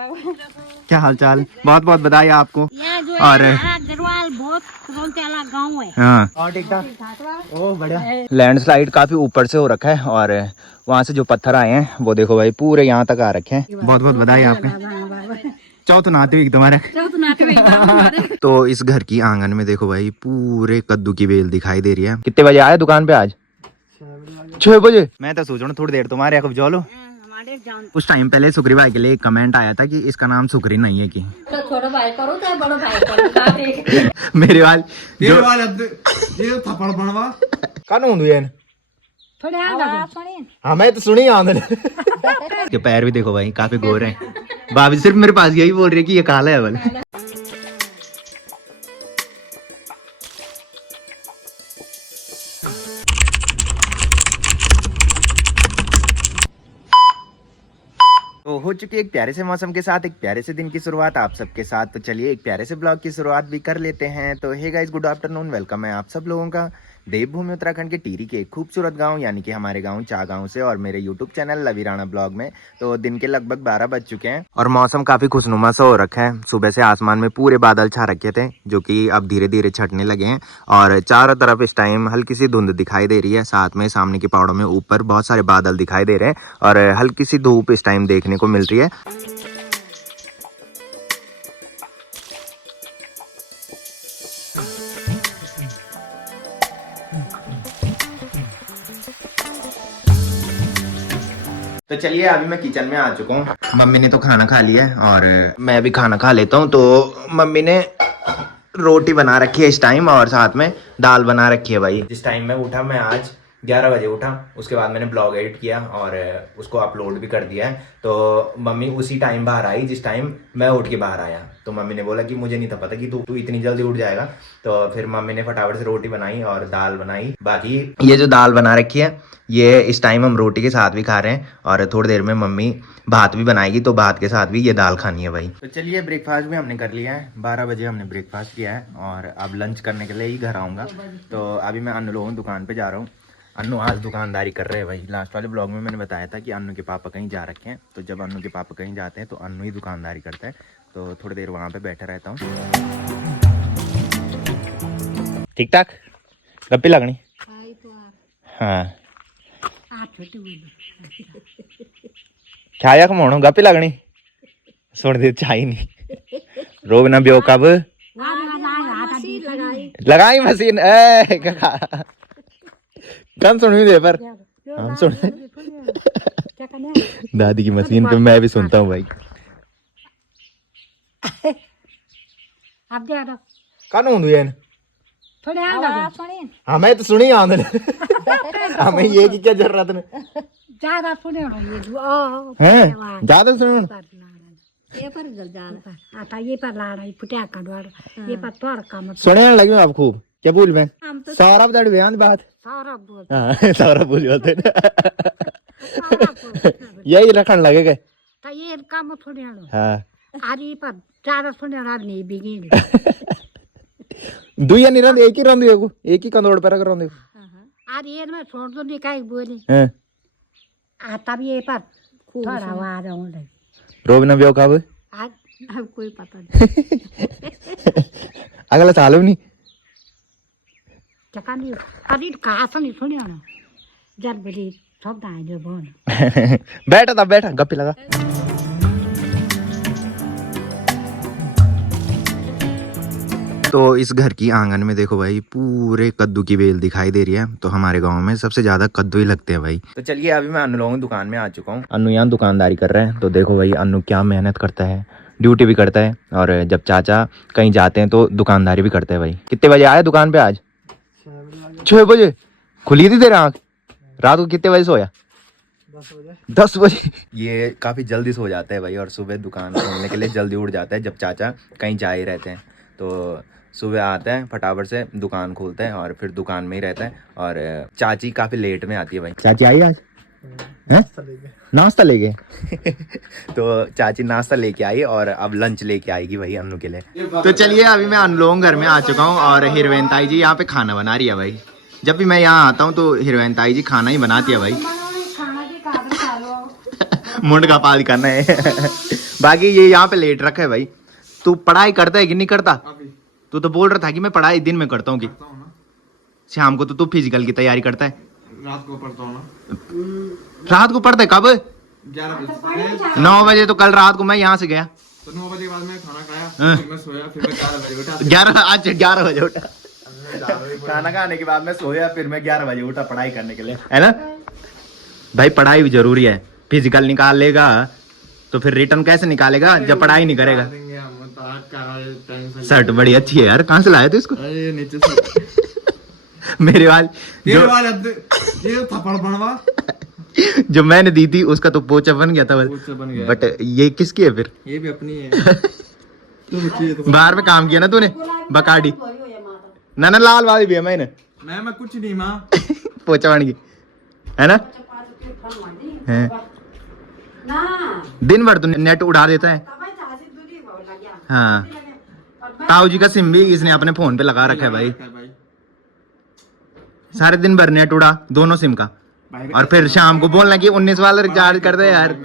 क्या हाल चाल? बहुत बहुत बधाई आपको। और बहुत गाँव है। हाँ और ठीक ठाक। ओह बढ़िया। लैंडस्लाइड काफी ऊपर से हो रखा है और वहाँ से जो पत्थर आए हैं वो देखो भाई पूरे यहाँ तक आ रखे हैं। बहुत बहुत बधाई आपको। चौथ नाते हुई तुम्हारे। तो इस घर की आंगन में देखो भाई पूरे कद्दू की बेल दिखाई दे रही है। कितने बजे आए दुकान पे आज? 6 बजे। मैं तो सोच रहा हूँ थोड़ी देर तुम्हारे यहाँ जो लो। कुछ टाइम पहले सुकरी भाई के लिए एक कमेंट आया था कि इसका नाम सुकरी नहीं है कि छोटा भाई करो तो बड़ा भाई करो। मेरे वाल ये थप्पड़ बनवा कानून हुए थोड़े हाँ मैं तो सुनी आंदन के पैर भी देखो भाई काफी गोरे हैं। भाभी सिर्फ मेरे पास यही बोल रही है कि ये काला है वाला। तो हो चुकी एक प्यारे से मौसम के साथ एक प्यारे से दिन की शुरुआत आप सबके साथ। तो चलिए एक प्यारे से ब्लॉग की शुरुआत भी कर लेते हैं। तो hey guys good afternoon, welcome है आप सब लोगों का देवभूमि उत्तराखंड के टिहरी के एक खूबसूरत गांव यानी कि हमारे गांव चागांव से और मेरे यूट्यूब चैनल लवी राणा ब्लॉग में। तो दिन के लगभग 12 बज चुके हैं और मौसम काफी खुशनुमा सा हो रखा है। सुबह से आसमान में पूरे बादल छा रखे थे जो कि अब धीरे धीरे छटने लगे हैं और चारों तरफ इस टाइम हल्की सी धुंध दिखाई दे रही है। साथ में सामने के पहाड़ों में ऊपर बहुत सारे बादल दिखाई दे रहे हैं और हल्की सी धूप इस टाइम देखने को मिल रही है। तो चलिए अभी मैं किचन में आ चुका हूँ। मम्मी ने तो खाना खा लिया है और मैं भी खाना खा लेता हूँ। तो मम्मी ने रोटी बना रखी है इस टाइम और साथ में दाल बना रखी है भाई। जिस टाइम मैं उठा मैं आज 11 बजे उठा, उसके बाद मैंने ब्लॉग एडिट किया और उसको अपलोड भी कर दिया है। तो मम्मी उसी टाइम बाहर आई जिस टाइम मैं उठ के बाहर आया। तो मम्मी ने बोला कि मुझे नहीं था पता कि तू इतनी जल्दी उठ जाएगा। तो फिर मम्मी ने फटाफट से रोटी बनाई और दाल बनाई। बाकी ये जो दाल बना रखी है ये इस टाइम हम रोटी के साथ भी खा रहे हैं और थोड़ी देर में मम्मी भात भी बनाएगी तो भात के साथ भी ये दाल खानी है भाई। तो चलिए ब्रेकफास्ट भी हमने कर लिया है। 12 बजे हमने ब्रेकफास्ट किया है और अब लंच करने के लिए ही घर आऊँगा। तो अभी मैं अन्नू लोगों दुकान पर जा रहा हूँ। अन्नू आज दुकानदारी कर रहे हैं भाई। लास्ट वाले ब्लॉग में मैंने बताया था कि अन्नू के पापा कहीं जा रखे हैं। तो जब अन्नू के पापा कहीं जाते हैं तो अन्नू ही दुकानदारी करता है। तो थोड़ी देर वहाँ पे बैठा रहता हूँ। ठीक ठाक गप्पी लगनी। हाँ क्या कमाणो गप्पी लगनी सुन दे चाही नहीं रोब ना ब्यो कब लगाई मशीन कम सुनी दे पर हम सुन दादी की मशीन पे मैं भी सुनता हूँ भाई। अब दे दो कानून हुए थोड़े हाँ मैं तो सुनी आंदन हमें ये की क्या जरूरत है ज्यादा सुने हैं ज्यादा सुन ये पर ज्यादा आता ये पर ला रही फुटिया का द्वार ये पर तोड़ काम सुने लगे आप खूब क्या बोल मैं सौरभ दड़ बयान बात सौरभ बोल हाँ सौरभ बोल होते यही रखन लगेगा तो ये काम थोड़े हाँ आज ये पर ज्यादा सुने नहीं बिगिन दुई नहीं रंद एक ही रंद एक ही कंदोड़ पर रंद आज ये मैं छोड़ दो निकाय बोली आता भी ये पर थोड़ा आ रहा हूँ रोब ना ब्यो कब आज अब कोई पता नहीं अगला साल नहीं क्या नहीं अरे कहाँ से नहीं सुने ना जब बड़ी सब दाई जो बोल बैठा था बैठा गप्पी लगा। तो इस घर की आंगन में देखो भाई पूरे कद्दू की बेल दिखाई दे रही है। तो हमारे गांव में सबसे ज्यादा कद्दू ही लगते हैं भाई। तो चलिए अभी मैं अन्नू लोगों की दुकान में आ चुका हूँ। अन्नू यहाँ दुकानदारी कर रहे हैं। तो देखो भाई अन्नू क्या मेहनत करता है, ड्यूटी भी करता है और जब चाचा कहीं जाते हैं तो दुकानदारी भी करते हैं भाई। कितने बजे आए दुकान पे आज? 6 बजे खुली थी तेरे आँख? रात को कितने बजे सोया? 10 बजे। ये काफी जल्दी सो जाता है भाई और सुबह दुकान खोलने के लिए जल्दी उठ जाता है जब चाचा कहीं जा ही रहते हैं। तो सुबह आता है फटाफट से दुकान खोलता है और फिर दुकान में ही रहता है। और चाची काफी लेट में आती है भाई। चाची आई आज नाश्ता लेके तो चाची नाश्ता लेके आई और अब लंच लेके आएगी भाई अन्नू के लिए। तो चलिए अभी मैं अन्नू घर में आ चुका हूँ और हिरवेन ताई जी यहाँ पे खाना बना रही है भाई। जब भी मैं यहाँ आता हूँ तो हिरवेन ताई जी खाना ही बनाती है भाई। मुंड का पाल करना है बाकी ये यहाँ पे लेट रखा है भाई। तू पढ़ाई करता है कि नहीं करता? अभी तू तो बोल रहा था कि मैं पढ़ाई दिन में करता हूँ कि करता हूँ ना, शाम को तो तू फिजिकल की तैयारी करता है। रात को पढ़ता हूँ ना, रात को पढ़ता है कब? 11 बजे। 9 बजे। तो कल रात को मैं यहाँ से गया तो 9 बजे के बाद मैं खाना खाया, हाँ। फिर मैं सोया, फिर मैं 4 बजे उठा। 11 बजे उठा। खाना खाने के बाद मैं सोया, फिर मैं 11 बजे उठा पढ़ाई करने के लिए, है ना भाई? पढ़ाई भी जरूरी है। फिजिकल निकाल लेगा तो फिर रिटर्न कैसे निकालेगा जब पढ़ाई नहीं करेगा? शर्ट बड़ी अच्छी है यार, कहाँ से लाया तू इसको? अरे नीचे से मेरे वाल तेरे वाले ये थप्पड़ बनवा, जो मैंने दी थी उसका तो पोचा बन गया था पोचा बन गया। बट ये किसकी है फिर? ये भी अपनी है। तू बच्ची तो बाहर में काम किया ना तूने बकाडी? ना लाल वाली भी है मैंने। मैं कुछ नहीं माँ। पोचा बन गई है ना? है। ना दिन भर तू नेट उड़ा देता है। हाँ, ताऊ जी का सिम भी इसने अपने फोन पे लगा रखा है भाई। सारे दिन भर नेट उड़ा दोनों सिम का, और फिर शाम को बोलना कि 19 वाला रिचार्ज कर दे यार।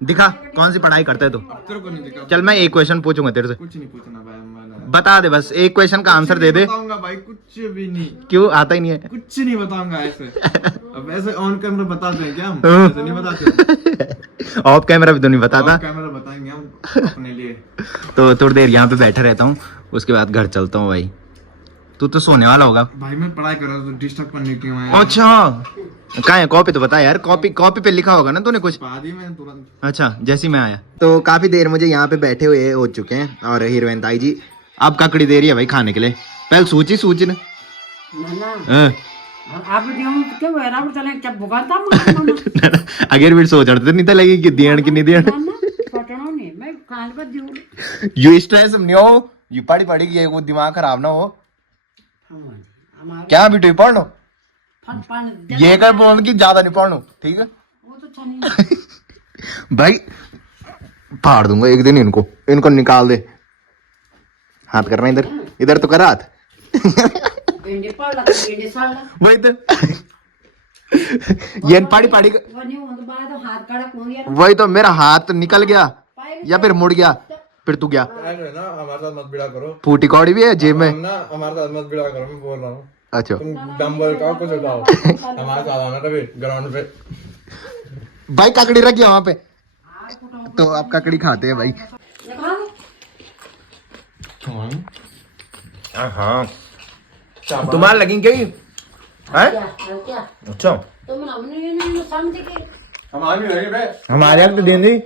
दिखा कौन सी पढ़ाई करता है तू? तेरे को नहीं दिखा। चल मैं एक क्वेश्चन पूछूंगा तेरे से, कुछ नहीं पूछना भाई, मैं बता दे बस, एक क्वेश्चन का आंसर दे दे। बताऊंगा भाई, कुछ भी नहीं, क्यों? आता ही नहीं है? कुछ नहीं बताऊंगा ऐसे। अब ऐसे ऑन कैमरा बताते हैं क्या हम? ऐसे नहीं बताते। ऑफ कैमरा भी तो नहीं बताता। ऑफ कैमरा बताएंगे हम अपने लिए। तो थोड़ी देर यहाँ पे बैठे रहता हूँ, उसके बाद घर चलता हूँ भाई। तू तो सोने वाला होगा। भाई मैं पढ़ाई कर रहा हूँ, तो डिस्टर्ब करने क्यों आया? अच्छा, कहाँ है कॉपी? तो बता यार, कॉपी पे लिखा होगा ना तूने कुछ? पढ़ा दी मैंने तुरंत। अच्छा, जैसे ही मैं आया तो काफी देर मुझे यहाँ पे बैठे हुए हो चुके हैं, और हीरोइन ताई जी अब ककड़ी दे रही है भाई खाने के लिए। पहले सूची ने अगर भी सोच रहे नहीं था लगी कि देण कि नहीं देण। यू स्ट्रेस नहीं हो, यू पढ़ी कि वो दिमाग खराब ना हो। क्या बेटे पढ़ लो, ये कर बोल कि ज्यादा नहीं पढ़ लो, ठीक है? भाई फाड़ दूंगा एक दिन इनको निकाल दे। हाथ करना इधर, इधर तो कर हाथ। वही तो ये पढ़ी वही तो, मेरा हाथ निकल गया या फिर मुड़ गया, फिर तू गया। ना हमारे साथ मत भिड़ा करो, फूटी कौड़ी भी है जेब में ना हमारे साथ मत भिड़ा करो, मैं बोल रहा हूँ। अच्छा, तुम डंबल का कुछ उठाओ, हमारे साथ आना कभी ग्राउंड पे। भाई ककड़ी रखी है वहां पे, तो आप ककड़ी खाते हैं भाई। हाँ, तुम्हारे लगी क्या? अच्छा, हमारे यहाँ तो दिन दी।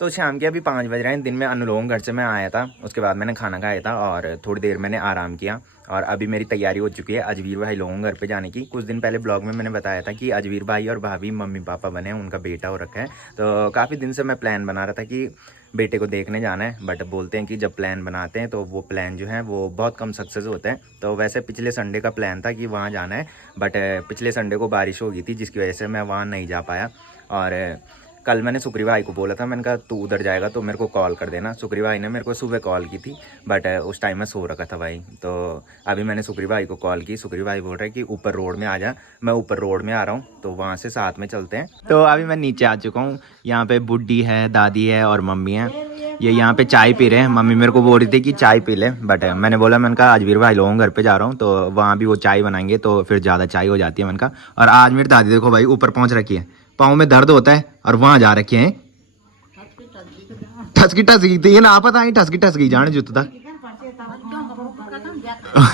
तो शाम के अभी 5 बज रहे हैं, दिन में अनुलोम घर से मैं आया था, उसके बाद मैंने खाना खाया था और थोड़ी देर मैंने आराम किया, और अभी मेरी तैयारी हो चुकी है अजवीर भाई लोगों घर पे जाने की। कुछ दिन पहले ब्लॉग में मैंने बताया था कि अजवीर भाई और भाभी मम्मी पापा बने, उनका बेटा हो रखा है। तो काफ़ी दिन से मैं प्लान बना रहा था कि बेटे को देखने जाना है, बट बोलते हैं कि जब प्लान बनाते हैं तो वो प्लान जो है वो बहुत कम सक्सेस होते हैं। तो वैसे पिछले संडे का प्लान था कि वहाँ जाना है, बट पिछले संडे को बारिश हो गई थी, जिसकी वजह से मैं वहाँ नहीं जा पाया। और कल मैंने सुक्री भाई को बोला था, मैंने कहा तू उधर जाएगा तो मेरे को कॉल कर देना। सुक्री भाई ने मेरे को सुबह कॉल की थी, बट उस टाइम मैं सो रखा था भाई। तो अभी मैंने सुक्री भाई को कॉल की, सुक्री भाई बोल रहे हैं कि ऊपर रोड में आ जा। मैं ऊपर रोड में आ रहा हूँ, तो वहाँ से साथ में चलते हैं। तो अभी मैं नीचे आ चुका हूँ, यहाँ पे बुड्ढी है, दादी है और मम्मी है। ये यहाँ पे चाय पी रहे हैं। मम्मी मेरे को बोल रही थी कि चाय पी ले, बट मैंने बोला, मैंने कहा अजवीर भाई लोगों घर पे जा रहा हूँ, तो वहाँ भी वो चाय बनाएंगे तो फिर ज़्यादा चाय हो जाती है मैंने कहा। और आज मेरी दादी देखो भाई ऊपर पहुँच रखी है, पाँव में दर्द होता है और वहाँ जा रखे हैं। ठसकी तो ये ना पता है, ठसकी जाने जुत तक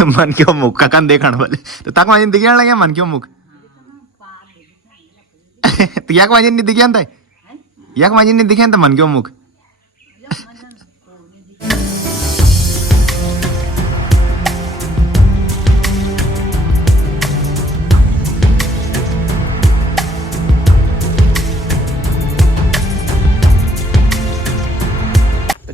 मन क्यों मुख का कन देखने वाले तो तक वहीं दिखे लगे मन क्यों मुख तो याक वहीं नहीं दिखे अंत याक वहीं नहीं दिखे अंत मन क्यों मुख।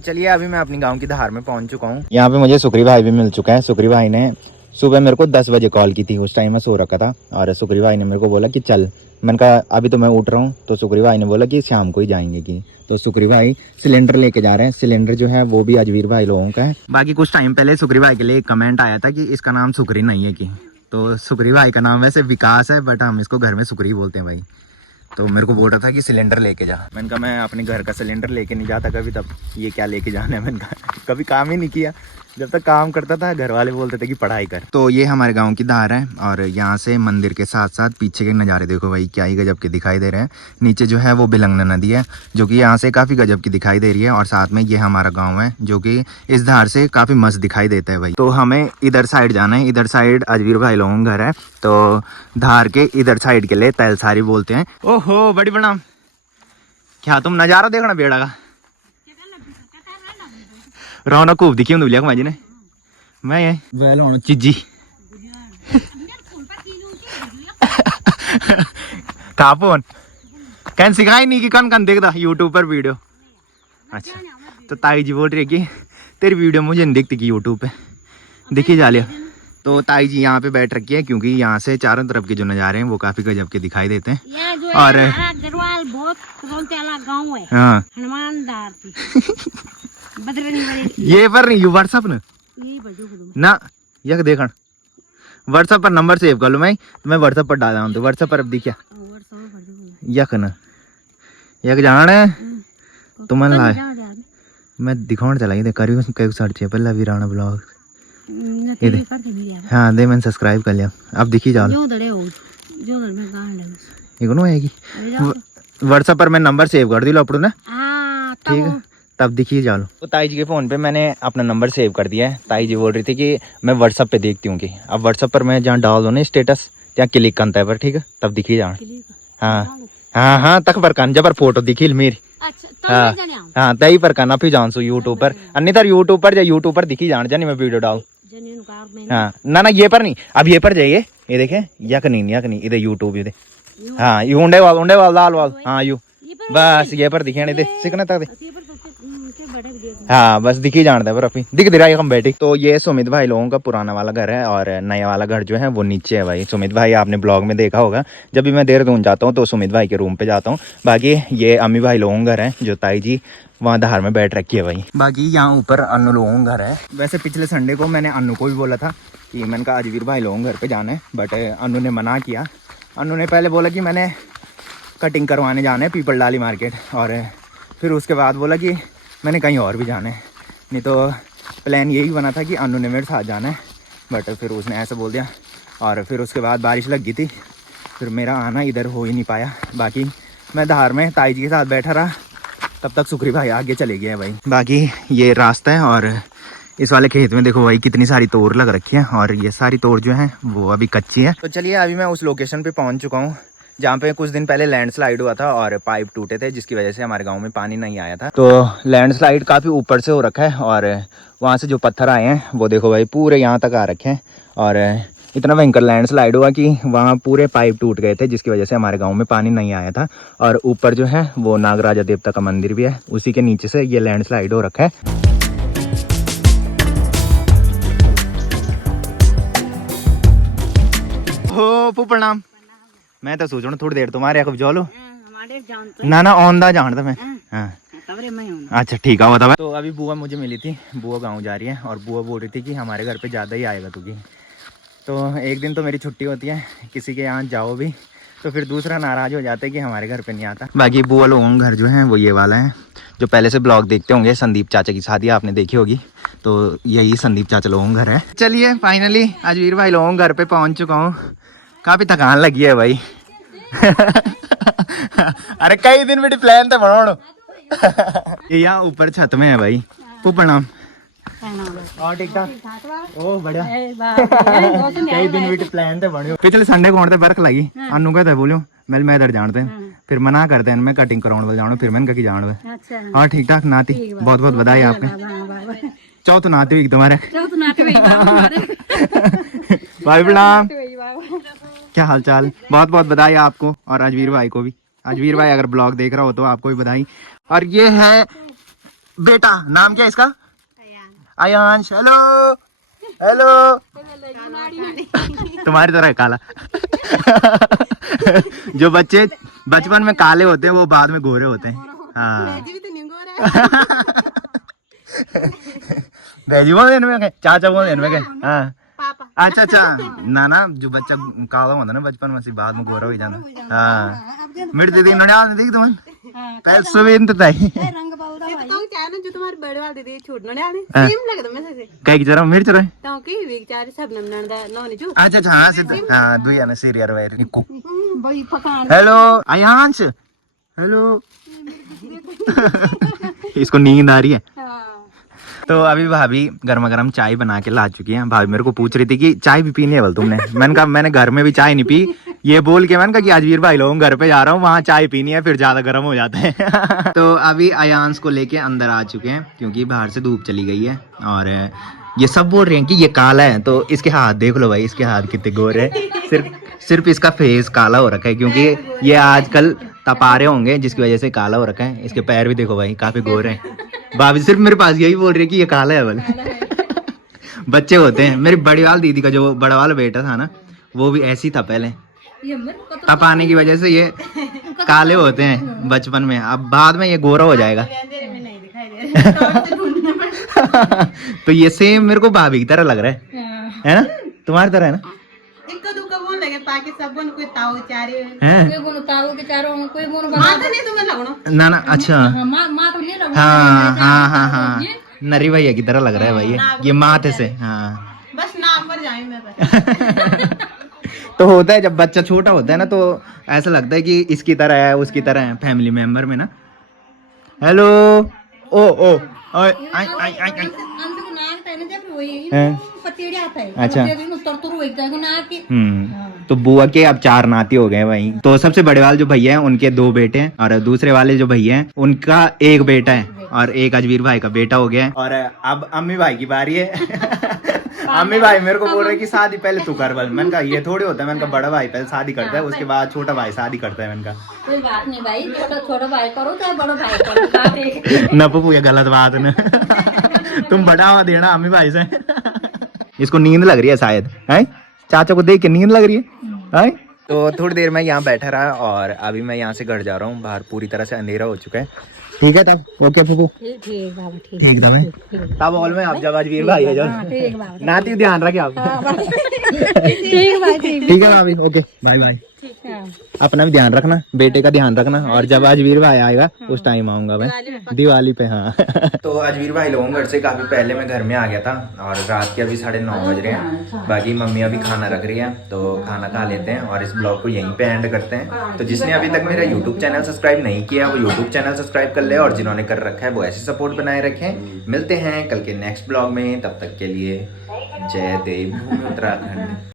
चलिए अभी मैं अपनी गांव की धार में पहुंच चुका हूं। यहाँ पे मुझे सुक्री भाई भी मिल चुका है। सुक्री भाई ने सुबह मेरे को 10 बजे कॉल की थी, उस टाइम मैं सो रखा था, और सुक्री भाई ने मेरे को बोला कि चल। मैंने कहा अभी तो मैं उठ रहा हूँ, तो सुक्री भाई ने बोला कि शाम को ही जाएंगे कि। तो सुक्री भाई सिलेंडर लेके जा रहे हैं। सिलेंडर जो है वो भी अजवीर भाई लोगों का है। बाकी कुछ टाइम पहले सुक्री भाई के लिए एक कमेंट आया था कि इसका नाम सुक्री नहीं है कि, तो सुक्री भाई का नाम वैसे विकास है, बट हम इसको घर में सुक्री बोलते हैं भाई। तो मेरे को बोल रहा था कि सिलेंडर लेके जा। मैंने कहा मैं अपने घर का सिलेंडर लेके नहीं जाता कभी, तब ये क्या लेके जाना है। मैंने कहा कभी काम ही नहीं किया, जब तक काम करता था घर वाले बोलते थे कि पढ़ाई कर। तो ये हमारे गांव की धार है और यहाँ से मंदिर के साथ साथ पीछे के नज़ारे देखो भाई क्या ही गजब के दिखाई दे रहे हैं। नीचे जो है वो बिलंगना नदी है जो कि यहाँ से काफ़ी गजब की दिखाई दे रही है और साथ में ये हमारा गाँव है जो कि इस धार से काफ़ी मस्त दिखाई देता है भाई। तो हमें इधर साइड जाना है, इधर साइड अजवीर भाई लोगों का घर है, तो धार के इधर साइड के लिए तैलसारी बोलते हैं। ओहो बड़ी प्रणाम, क्या तुम नज़ारा देखना बेड़ा का रौनक खूब दिखी हूँ दुलिया जी ने। मैं ये वैल होना चीजी कहा फोन कैन सिखाई नहीं कि कौन कौन देखता यूट्यूब पर वीडियो। अच्छा तो ताई जी बोल रही है कि तेरी वीडियो मुझे नहीं दिखती कि यूट्यूब पे दिखी जा लिया। तो ताई जी यहाँ पे बैठ रखी है क्योंकि यहाँ से चारों तरफ के जो नज़ारे हैं वो काफी गजब के दिखाई देते हैं। और बहुत गाँव है हाँ हनुमानदार ये पर नहीं यू व्हाट्सअप ना यक देखन व्हाट्सअप पर नंबर सेव कर लो मैं व्हाट्सअप पर डाला हूँ तो व्हाट्सअप पर अब दिखा यक न यक जान तुम मैं दिखाने चला ये करी कई सर्च है पहला वीराना ब्लॉग हाँ दे मैंने सब्सक्राइब कर लिया अब दिखी जाओ आएगी व्हाट्सएप पर मैं नंबर सेव कर दी लो अपना ना ठीक है तब दिखिए जाओ। तो ताई जी के फ़ोन पे मैंने अपना नंबर सेव कर दिया है। ताई जी बोल रही थी कि मैं व्हाट्सएप पे देखती हूँ कि अब व्हाट्सएप पर मैं जहाँ डाल दो ना स्टेटस ત્યાં क्लिक करता है पर ठीक है तब दिखी जाओ। हाँ हाँ हाँ तक पर कान जबर फोटो दिखी मेरी हाँ हाँ तई पर कान फिर जान सो यूट्यूब पर अन्य तर यूट्यूब पर या यूट्यूब पर दिखी जान जानी मैं वीडियो डाल। हाँ ना ये पर नहीं अब ये पर जाइए ये देखे यक नहीं इधर यूट्यूब इधर हाँ यू उंडे वाल लाल वाल हाँ यू बस ये पर दिखे नहीं सीखने तक हाँ बस दिखी जानता है पर अभी दिख दे रहा है हम बैठी। तो ये सुमित भाई लोगों का पुराना वाला घर है और नया वाला घर जो है वो नीचे है भाई। सुमित भाई आपने ब्लॉग में देखा होगा जब भी मैं देहरादून जाता हूँ तो सुमित भाई के रूम पे जाता हूँ। बाकी ये अम्मी भाई लोगों का घर है जो ताई जी वहाँ धार में बैठ रखी है भाई। बाकी यहाँ ऊपर अन्नू लोगों का घर है। वैसे पिछले संडे को मैंने अन्नू को भी बोला था कि मैंने कहा अजवीर भाई लोगों घर पे जाना है बट अन्नू ने मना किया। अन्नू ने पहले बोला कि मैंने कटिंग करवाने जाना है पीपल डाली मार्केट और फिर उसके बाद बोला कि मैंने कहीं और भी जाना है। नहीं तो प्लान यही बना था कि अन्नू ने मेरे साथ जाना है बट फिर उसने ऐसे बोल दिया और फिर उसके बाद बारिश लग गई थी फिर मेरा आना इधर हो ही नहीं पाया। बाकी मैं धार में ताई जी के साथ बैठा रहा तब तक सुखरी भाई आगे चले गए भाई। बाकी ये रास्ता है और इस वाले खेत में देखो भाई कितनी सारी तोड़ लग रखी है और ये सारी तोड़ जो है वो अभी कच्ची है। तो चलिए अभी मैं उस लोकेशन पे पहुंच चुका हूँ जहाँ पे कुछ दिन पहले लैंडस्लाइड हुआ था और पाइप टूटे थे जिसकी वजह से हमारे गांव में पानी नहीं आया था। तो लैंडस्लाइड काफ़ी ऊपर से हो रखा है और वहाँ से जो पत्थर आए हैं वो देखो भाई पूरे यहाँ तक आ रखे हैं और इतना भयंकर लैंडस्लाइड हुआ कि वहाँ पूरे पाइप टूट गए थे जिसकी वजह से हमारे गाँव में पानी नहीं आया था। और ऊपर जो है वो नागराजा देवता का मंदिर भी है उसी के नीचे से ये लैंडस्लाइड हो रखा है। हो प्रणाम मैं तो सोच रहा हूँ थोड़ी देर तुम्हारे यहाँ जो लो ना औंदा जान था मैं हाँ अच्छा ठीक है बता। तो अभी बुआ मुझे मिली थी, बुआ गांव जा रही है और बुआ बोल रही थी कि हमारे घर पे ज़्यादा ही आएगा तुझे। तो एक दिन तो मेरी छुट्टी होती है किसी के यहाँ जाओ भी तो फिर दूसरा नाराज़ हो जाता है कि हमारे घर पे नहीं आता। बाकी बुआ लोगों का घर जो है वो ये वाला है जो पहले से ब्लॉग देखते होंगे संदीप चाचा की शादी आपने देखी होगी तो यही संदीप चाचा लोगों का घर है। चलिए फाइनली अजवीर भाई लोगों घर पे पहुँच चुका हूँ। काफ़ी थकान लगी है भाई अरे कई दिन बेटी प्लान तो बनाओ ये यहाँ ऊपर छत में है भाई। प्रणाम और ठीक ठाक ओ बढ़िया कई दिन बेटी प्लान तो बनो। पिछले संडे को आने बर्फ लगी अनु कहते बोलियो मैं इधर जानते फिर मना करते हैं मैं कटिंग कराने वाले जानो फिर मैंने कहीं जान और ठीक ठाक नाती बहुत बहुत बधाई आपने चौथ नाती हुई तुम्हारे भाई प्रणाम क्या हाल चाल। बहुत बहुत बधाई आपको और अजवीर भाई को भी। अजवीर भाई अगर ब्लॉग देख रहा हो तो आपको भी बधाई। और ये है बेटा नाम क्या है इसका अयांश। हेलो हेलो तुम्हारी तरह है काला जो बच्चे बचपन में काले होते हैं वो बाद में गोरे होते हैं। हाँ भेजी बोल चाचा बोल हाँ पापा अच्छा अच्छा ना ना जो बच्चा काला होता ना बचपन में से बाद में गोरा हो जाता हाँ मेरे दीदी नड़ियाल देख तुम पैसे भी इंत ताई रंग पाउडा भाई तो क्या ना जो तुम्हारे बड़े वाले दीदी छोड़ने वाले सेम लगदा मैं से कई की जरा मिर्च रहे तो की बेचारे सब नमनन दा नौनी जो अच्छा अच्छा हाँ सिद्ध हाँ दुई आना सीरियर वायर इको बड़ी पकान हेलो आयांश हेलो इसको नींद आ रही है तो अभी भाभी गर्मा गर्म चाय बना के ला चुकी हैं। भाभी मेरे को पूछ रही थी कि चाय भी पीनी है बोल तुमने। मैंने कहा मैंने घर में भी चाय नहीं पी, ये बोल के मैंने कहा कि आजवीर भाई लोगों घर पे जा रहा हूँ, वहाँ चाय पीनी है फिर ज्यादा गर्म हो जाता है। तो अभी अयांश को लेके अंदर आ चुके हैं क्योंकि बाहर से धूप चली गई है और ये सब बोल रहे हैं कि ये काला है, तो इसके हाथ देख लो भाई, इसके हाथ कितने गोरे हैं। सिर्फ इसका फेस काला हो रखा है क्योंकि ये आजकल तपारे होंगे जिसकी वजह से काला हो रखा है। इसके पैर भी देखो भाई काफी गोरे हैं। भाभी सिर्फ मेरे पास यही बोल रही है कि ये काला है बोले। बच्चे होते हैं, मेरी बड़ी वाली दीदी का जो बड़ा वाला बेटा था ना वो भी ऐसी था पहले, तपाने की वजह से ये काले होते हैं बचपन में, अब बाद में ये गोरा हो जाएगा। अंधेरे में नहीं दिखाई दे रहा तो ये सेम मेरे को भाभी की तरह लग रहा है ना, तुम्हारी तरह है ना। इक्का दुक्का बोल लगे ताकि सबन कोई ताऊ चारे हैं? कोई बोलो ताऊ के चारों कोई बोलो माता नहीं तुम्हें लगनो ना ना अच्छा माँ तो नहीं रहो हाँ हाँ हाँ हाँ नरी भैया की तरह लग रहा है भाई ये माथे से। हाँ बस नाम पर जाए मैं तो होता है जब बच्चा छोटा होता है ना तो ऐसा लगता है कि इसकी तरह है उसकी तरह है फैमिली मेंबर में ना। हेलो ओ ओ ओए आई आई आई आई अंत को नाक तैने जब रोई हैं? पतीड़े आता है अच्छा। तो रोई जाएगा नाक की तो बुआ के अब 4 नाती हो गए भाई। तो सबसे बड़े वाले जो भैया हैं उनके 2 बेटे हैं और दूसरे वाले जो भैया हैं उनका 1 बेटा है और एक अजवीर भाई का बेटा हो गया है। और अब अम्मी भाई की बारी है। अम्मी भाई मेरे को बोल रहे कि शादी पहले तू कर बल। मैंने कहा ये थोड़ी होता है, मैंने कहा बड़ा भाई पहले शादी करता है उसके बाद छोटा भाई शादी करता है। मैंने कहा कोई बात नहीं भाई, छोटा भाई करो चाहे बड़ा भाई करो, बात एक न पप्पू ये गलत बात है ना। तुम बढ़ावा देना अम्मी भाई से। इसको नींद लग रही है शायद, है चाचा को देख के नींद लग रही है। तो थोड़ी देर में यहाँ बैठा रहा और अभी मैं यहाँ से घर जा रहा हूँ, बाहर पूरी तरह से अंधेरा हो चुका है। ठीक है तब ओके फूफू ठीक बाबा ठीक था मैं तब हॉल में आप जब अजवीर भाई है जब ठीक बाबा नाती ध्यान रखे आप। ठीक भाई ठीक है भाभी ओके बाय बाय। अपना भी ध्यान रखना, बेटे का ध्यान रखना और जब अजवीर भाई आएगा उस टाइम आऊंगा मैं दिवाली पे। हाँ तो अजवीर भाई लोगों घर से काफी पहले मैं घर में आ गया था और रात के अभी 9:30 बज रहे हैं। बाकी मम्मी अभी खाना रख रही है तो खाना खा लेते हैं और इस ब्लॉग को यहीं पे एंड करते हैं। तो जिसने अभी तक मेरा यूट्यूब चैनल सब्सक्राइब नहीं किया वो यूट्यूब चैनल सब्सक्राइब कर ले और जिन्होंने कर रखा है वो ऐसे सपोर्ट बनाए रखें। मिलते हैं कल के नेक्स्ट ब्लॉग में, तब तक के लिए जय देव भूमि उत्तराखंड।